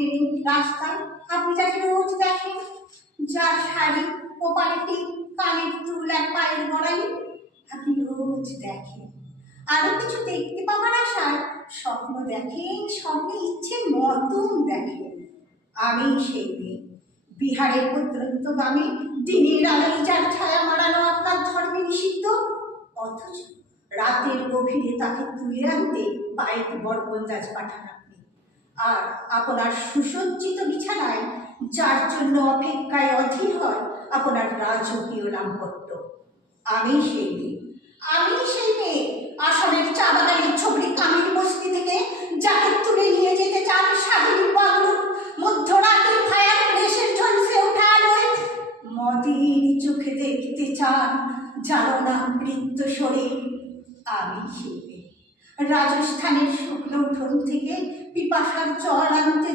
ট্রেনের রাস্তায় আপনি যাকে রোজ দেখেন, যার শাড়ি কপালে টিপ, কানের চুল আর পায়ের গড়ালি আপনি রোজ দেখেন। আরো কিছু দেখতে পাবার আশায় স্বপ্ন দেখেন, স্বপ্নে ইচ্ছে মতন দেখেন। আমি সেই মেয়ে, বিহারের প্রত্যন্ত গ্রামে দিনের আলোয় যার ছায়া মারানো আপনার ধর্মে নিষিদ্ধ, অথচ রাতের গভীরে তাকে তুলে আনতে বাইক বরকন্দাজ পাঠান আপনি। আর আপনার সুসজ্জিত বিছানায় যার জন্য অপেক্ষায় অধীর হয় আপনার রাজকীয় দাম্পত্য। আমি সেই মেয়ে, আমি সেই মেয়ে, আসামের চা বাগানের ছবি কামিল বস্তি থেকে যাকে তুলে নিয়ে যেতে চান স্বাধীন বাংলো মধ্যরাতের ফায়ার প্লেসের ঝলসে ওঠা আলোয় মদের চোখে দেখতে চান জানো বৃত্ত শরীর। আমি সেই মেয়ে, রাজস্থানের শুকনো উঠোন থেকে পিপাসার জল আনতে